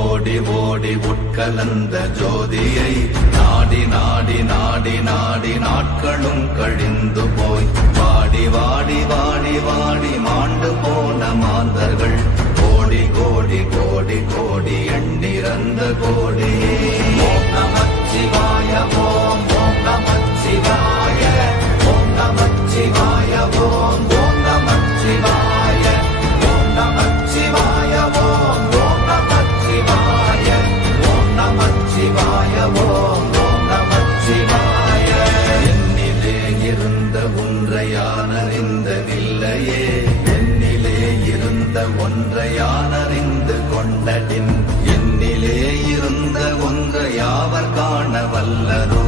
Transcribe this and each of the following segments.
ஓடி ஓடி உட்கலந்த ஜோதியை நாடி நாடி நாடி நாடி நாட்களும் கழிந்து போய் வாடி வாடி வாடி வாடி மாண்டு போன மாந்தர்கள் கோடி கோடி கோடி கோடி எண்ணிறந்த கோடி. ஓம் நமச்சிவாய ஓம் ஓம் நமச்சிவாய ஓம் நமச்சிவாய ஓம் ஓம் நமச்சிவாய ஓம் நமச்சிவாய ஓம் ஓம் நமச்சிவாய ஓம் நமச்சிவாய ஓம் ஓம் நமச்சிவாய. என்னிலே இருந்த ஒன்றை யான் அறிந்ததில்லையே, என்னிலே இருந்த ஒன்றை யான் அறிந்து கொண்டடின், என்னிலே இருந்த ஒன்றை யாவர் காண வல்லரோ,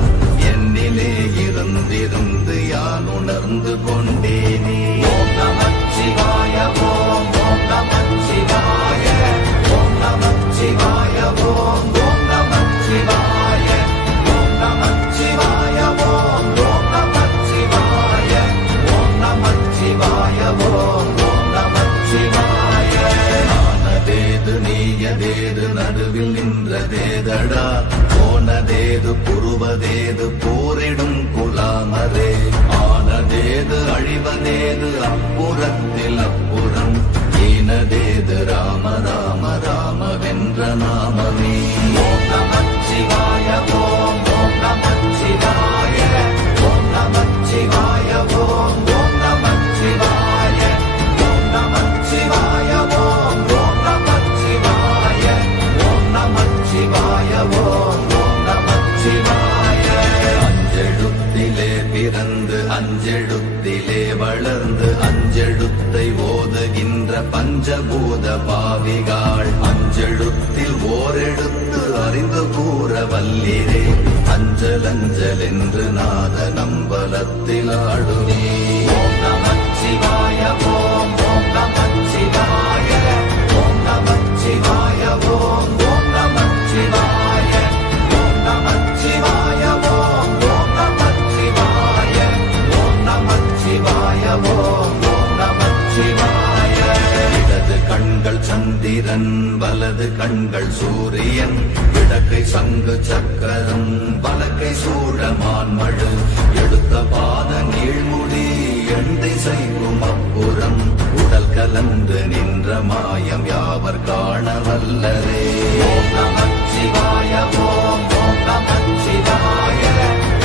என்னிலே இருந்திருந்து யான் உணர்ந்து கொண்டேனே. ஓம் நமச்சிவாய ஓம் ஓம் நமச்சிவாய ஓம் நமச்சிவாய ஓம் ஓம் நமச்சிவாய ஓம் நமச்சிவாய ஓம் ஓம் நமச்சிவாய ஓம் நமச்சிவாய ஓம் ஓம் நமச்சிவாய. ஆனதேது நீயதேது நடுவில் நின்றதேதடா, போனதேது புருவதேது போரிடும் குலாமரே, ஆனதேது அழிவதேது அப்புறத்தில் அப்புறம், ஈனதேது ராம ராம ராம வென்ற நாமமே. ஓம் நமச்சிவாய ஓம் ஓம் நமச்சிவாய ஓம் நமச்சிவாய ஓம் ஓம் நமச்சிவாய ஓம் நமச்சிவாய ஓம் ஓம் நமச்சிவாய ஓம் நமச்சிவாய ஓம் ஓம் நமச்சிவாய. அஞ்செழுத்திலே பிறந்து அஞ்செழுத்திலே வளர்ந்து அஞ்செழுத்தை ஓதுகின்ற பஞ்சபூத பாவிகாள், அஞ்செழுத்தில் ஓரெழுத்து அறிந்து கூற வல்லிரே, அஞ்சல் அஞ்சல் என்று நாத நம்பலத்தில் ஆடுவே. ஓம் நமச்சிவாய ஓம் ஓம் நமச்சிவாய ஓம் நமச்சிவாய ஓம் ஓம் நமச்சிவாய ஓம் நமச்சிவாய ஓம் ஓம் நமச்சிவாய ஓம் நமச்சிவாய ஓம் ஓம் நமச்சிவாய. இடது கண்கள் சந்திரன் வலது கண்கள் சூரியன், இடக்கை சங்கு சக்கரம் வலக்கை சூழமான்மழு, எடுத்த பாத நீழ்முடி எண் திசைக்கும் அப்புறம், உடல் கலந்து நின்ற மாயம் யாவர் காண வல்லரே. ஓம் நமச்சிவாய ஓம் ஓம் நமச்சிவாய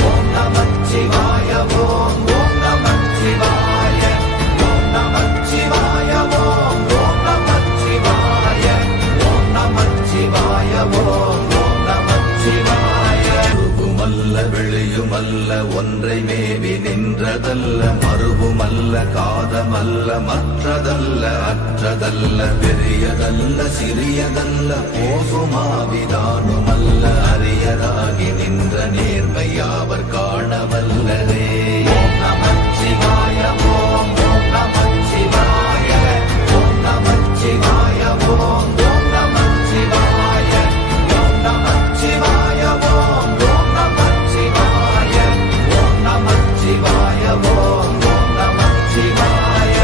ஓம் நமச்சிவாய ஓம் ஓம் நமச்சிவாய ஓம் நமச்சிவாய ஓம் ஓம் நமச்சிவாய ஓம் நமச்சிவாய ஓம் ஓம் நமச்சிவாய. உருவுமல்ல வெளியுமல்ல ஒன்றை மேவி நின்றதல்ல, மறுவுமல்ல காதமல்ல மற்றதல்ல அற்றதல்ல, பெரியதல்ல சிறியதல்ல போகுமாவிதானுமல்ல, அரியராகி நின்ற நேர்மை யாவர் காண வல்லரே. ஓம் நமச்சிவாய ஓம் ஓம் நமச்சிவாய ஓம் நமச்சிவாய ஓம் ஓம் நமச்சிவாய ஓம் நமச்சிவாய ஓம் ஓம் நமச்சிவாய ஓம் நமச்சிவாய ஓம் ஓம் நமச்சிவாய.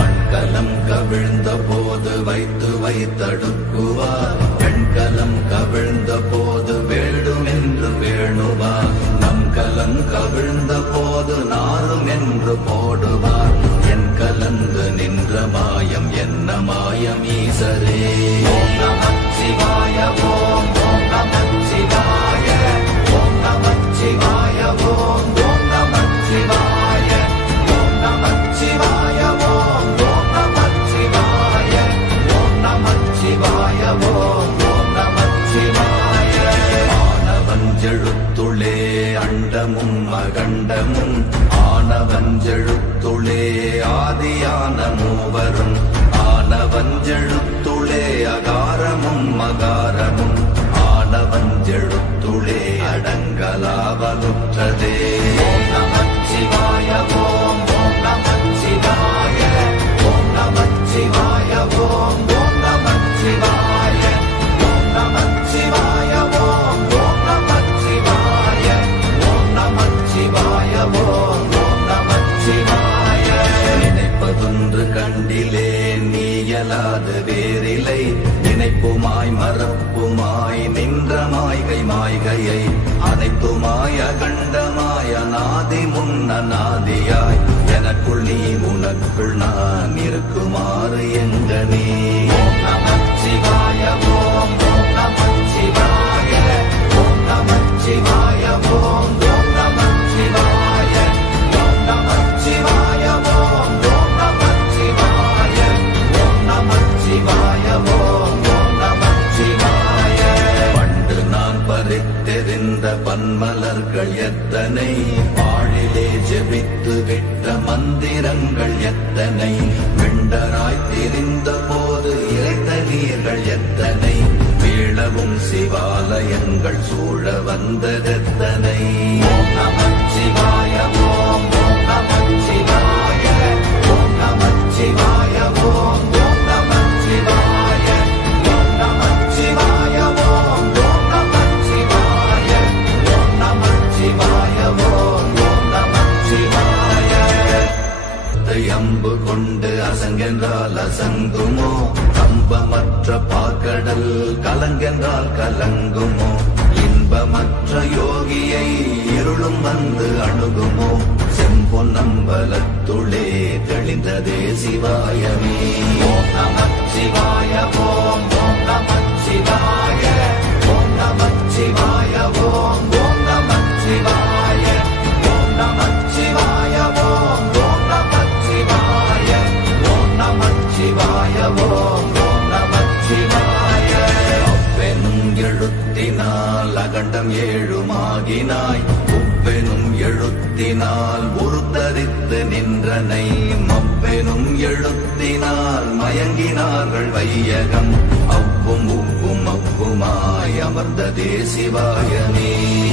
மண்கலம் கவிழ்ந்த போது வைத்து வைத்தடுக்குவார், பெண்கலம் கவிழ்ந்த போது வேடும் என்று வேணுவார், நம் கலம் கவிழ்ந்த போது நாரும் என்று போடுவார், என் கலந்து நின்ற மாயம் என்ன மாயம் ஈசரே. ஓம் நமச்சிவாய ஓம் ஓம் நமச்சிவாய ஓம் நமச்சிவாய ஓம் ஓம் நமச்சிவாய ஓம் நமச்சிவாய ஓம் ஓம் நமச்சிவாய ஓம் நமச்சிவாய ஓம் ஓம் நமச்சிவாய. ஆனவஞ்செழுத்துளே அண்டமும் அகண்டமும், ஆனவஞ்செழுத்துளே ஆதியான மூவரும், ஆனவஞ்செழுத்துளே அகாரமும் மகாரமும், ஆனவஞ்செழுத்துளே அடங்கலாவலுற்றதே. ஓம் நமச்சிவாய ஓம் ஓம் நமச்சிவாய ஓம் நமச்சிவாய ஓம் ஓம் நமச்சிவாய ஓம் நமச்சிவாய ஓம் ஓம் நமச்சிவாய ஓம் நமச்சிவாய ஓம் ஓம் நமச்சிவாய. நினைப்பதொன்று கண்டிலே நீயலாது வேறில்லை, நினைப்புமாய் மறப்ப மாய்கையை அனைத்துமாய கண்டமாய நாதி முன்னாதியாய் எனக்குள் நீ உனக்குள் நான் இருக்குமாறு எங்கனே. ஓம் நமச்சிவாய ஓம் நமச்சிவாய ஓம் நமச்சிவாய ஓம் நமச்சிவாய ஓம் நமச்சிவாய ஓம் நமச்சிவாய ஓம் நமச்சிவாய ஓம் நமச்சிவாய. பண்டு நான் பறித்தெறிந்த பன்மலர்கள் எத்தனை, பாழிலே ஜெபித்து விட்ட மந்திரங்கள் எத்தனை, வெண்டராய் திரிந்த போது இறைத்த நீர்கள் எத்தனை, வீழவும் சிவாலயங்கள் சூழ வந்ததெத்தனை. ஓம் நமச்சிவாய ஓம் நமச்சிவாய ஓம் நமச்சிவாய ஓம் நமச்சிவாய ஓம் நமச்சிவாய ஓம் நமச்சிவாய ஓம் நமச்சிவாய ஓம் நமச்சிவாய. அம்பு கொண்டு அசங்கென்றால் அசங்குமோ, கம்பமற்ற பாக்கடல் கலங்கென்றால் கலங்குமோ, இன்பமற்ற யோகியை இருளும் வந்து அணுகுமோ, செம்பொன்னம்பலத்துளே தெளிந்ததே சிவாயமே. ஓம் நமச்சிவாய ஓம் நமச்சிவாய ஓம் நமச்சிவாய ஓம் நமச்சிவாய ஓம் நமச்சிவாய ஓம் நமச்சிவாய ஓம் நமச்சிவாய ஓம் நமச்சிவாய. அப்பெனும் எழுத்தினால் அகண்டம் ஏழுமாகினாய், உப்பெனும் எழுத்தினால் உருத்தரித்து நின்றனை, மப்பெனும் எழுத்தினால் மயங்கினார்கள் வையகம், அவ்வும் உப்பும் அப்புமாய் அமர்ந்ததே சிவாயமே.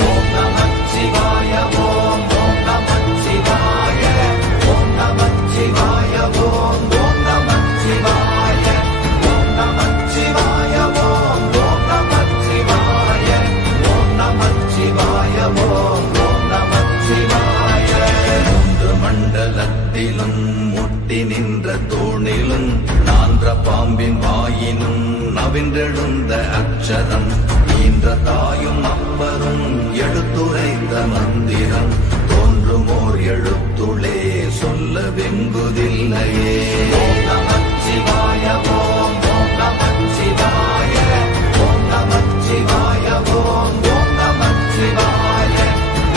ஓம் நமச்சிவாய ஓம் நமச்சிவாய ஓம் நமச்சிவாய ஓம் நமச்சிவாய ஓம் நமச்சிவாய ஓம் நமச்சிவாய ஓம் நமச்சிவாய ஓம் நமச்சிவாய. மூன்று மண்டலத்திலும் முட்டி நின்ற தூணிலும் நான்ற பாம்பின் வாயினும் நவின்றெழுந்த அக்ஷரம், ஈன்ற தாயும் அப்பரும் எடுத்துரைத்த மந்திரம், தோன்றுமோர் எழுத்துளே சொல்ல வெங்குதில்லையே. ஓம் நமச்சிவாய ஓம் நமச்சிவாய ஓம் நமச்சிவாய ஓம் நமச்சிவாய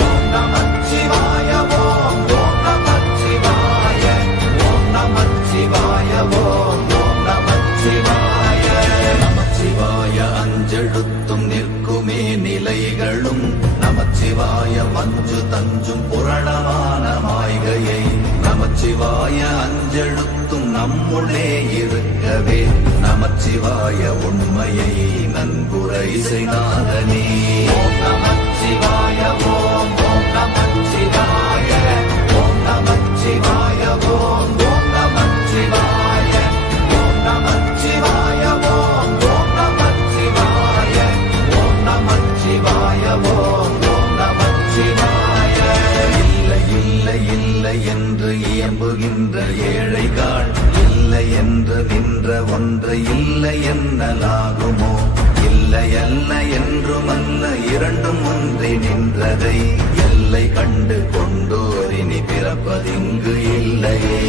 ஓம் நமச்சிவாய ஓம் நமச்சிவாய ஓம் நமச்சிவாய ஓம் நமச்சிவாய. நமச்சிவாய அஞ்செழுத்தும் நிற்குமே நிலைகளும், நமச்சிவாய மஞ்சு தஞ்சும் புரணமான மாய்கையை, நமச்சிவாய அஞ்செழுத்தும் நம்முள்ளே இருக்கவே, நமச்சிவாய உண்மையை நன்குரை செய்தாதனே. ஓம் நமச்சிவாய ஓம் நமச்சிவாய ஓம் நமச்சிவாய ஓம் நமச்சிவாய ஓம் நமச்சிவாய ஓம் நமச்சிவாய ஓம் நமச்சிவாய ஓம் நமச்சிவாய. இல்லை இல்லை இல்லை என்று இயம்புகின்ற ஏழைகள், இல்லை என்று நின்ற ஒன்று இல்லை என்னலாகுமோ, இல்லை அல்ல என்றுமல்ல இரண்டும் ஒன்றி நின்றதை, எல்லை கண்டு கொண்டோர் இனி பிறப்பதிங்கு இல்லையே.